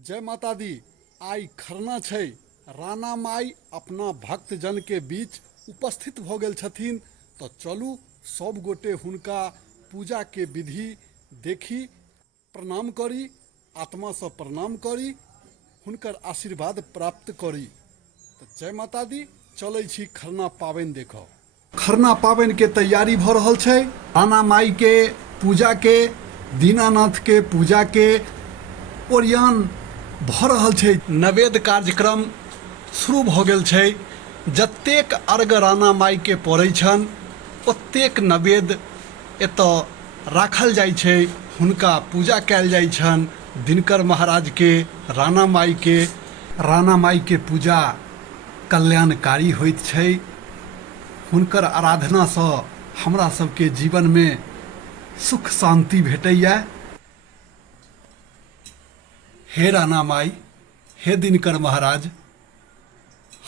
जय माता दी। आई खरना छै। राणा माई अपना भक्तजन के बीच उपस्थित भ गेल छथिन। तो चलू सब गोटे हुनका पूजा के विधि देखी, प्रणाम करी, आत्मा से प्रणाम करी, हुनकर आशीर्वाद प्राप्त करी। तो जय माता दी, चलै छी खरना पाबनि देखो। खरना पाबनि के तैयारी भ रहल छै। राणा माई के पूजा के, दीनानाथ के पूजा के ओरियान भ रहल छै। नवेद कार्यक्रम शुरू भ गेल छै। जतेक अर्घ राणा माई के पड़ै छन ओतेक नवेद एतऽ राखल जाइ छै, हुनका पूजा कयल जाइ छन। दिनकर महाराज के, राणा माई के पूजा कल्याणकारी होइत छै। हुनकर आराधना सँ हमरा सबके जीवन में सुख शांति भेटैया। हे राणा माई, हे दिनकर महाराज,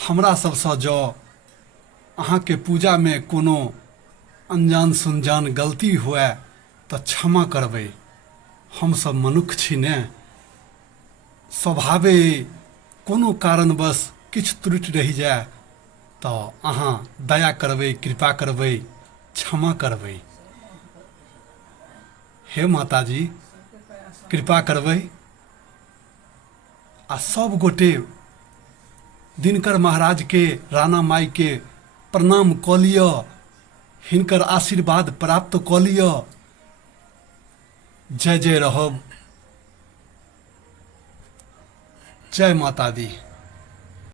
हमरा सबसँ जँ अहाँके पूजा में कोनो अनजान सुनजान गलती हुए तऽ क्षमा करबै। हमसब मनुष्य छी ने, स्वभावे कोनो कारणवश किछु त्रुटि रहि जाए तऽ अहाँ दया करबै, कृपा करबै, क्षमा करबै। हे माताजी, कृपा करबै आ सब गोटे दिनकर महाराज के, राणा माई के प्रणाम कऽ लिअ, हिनकर आशीर्वाद प्राप्त कऽ लिअ। जय जय रहब। जय माता दी।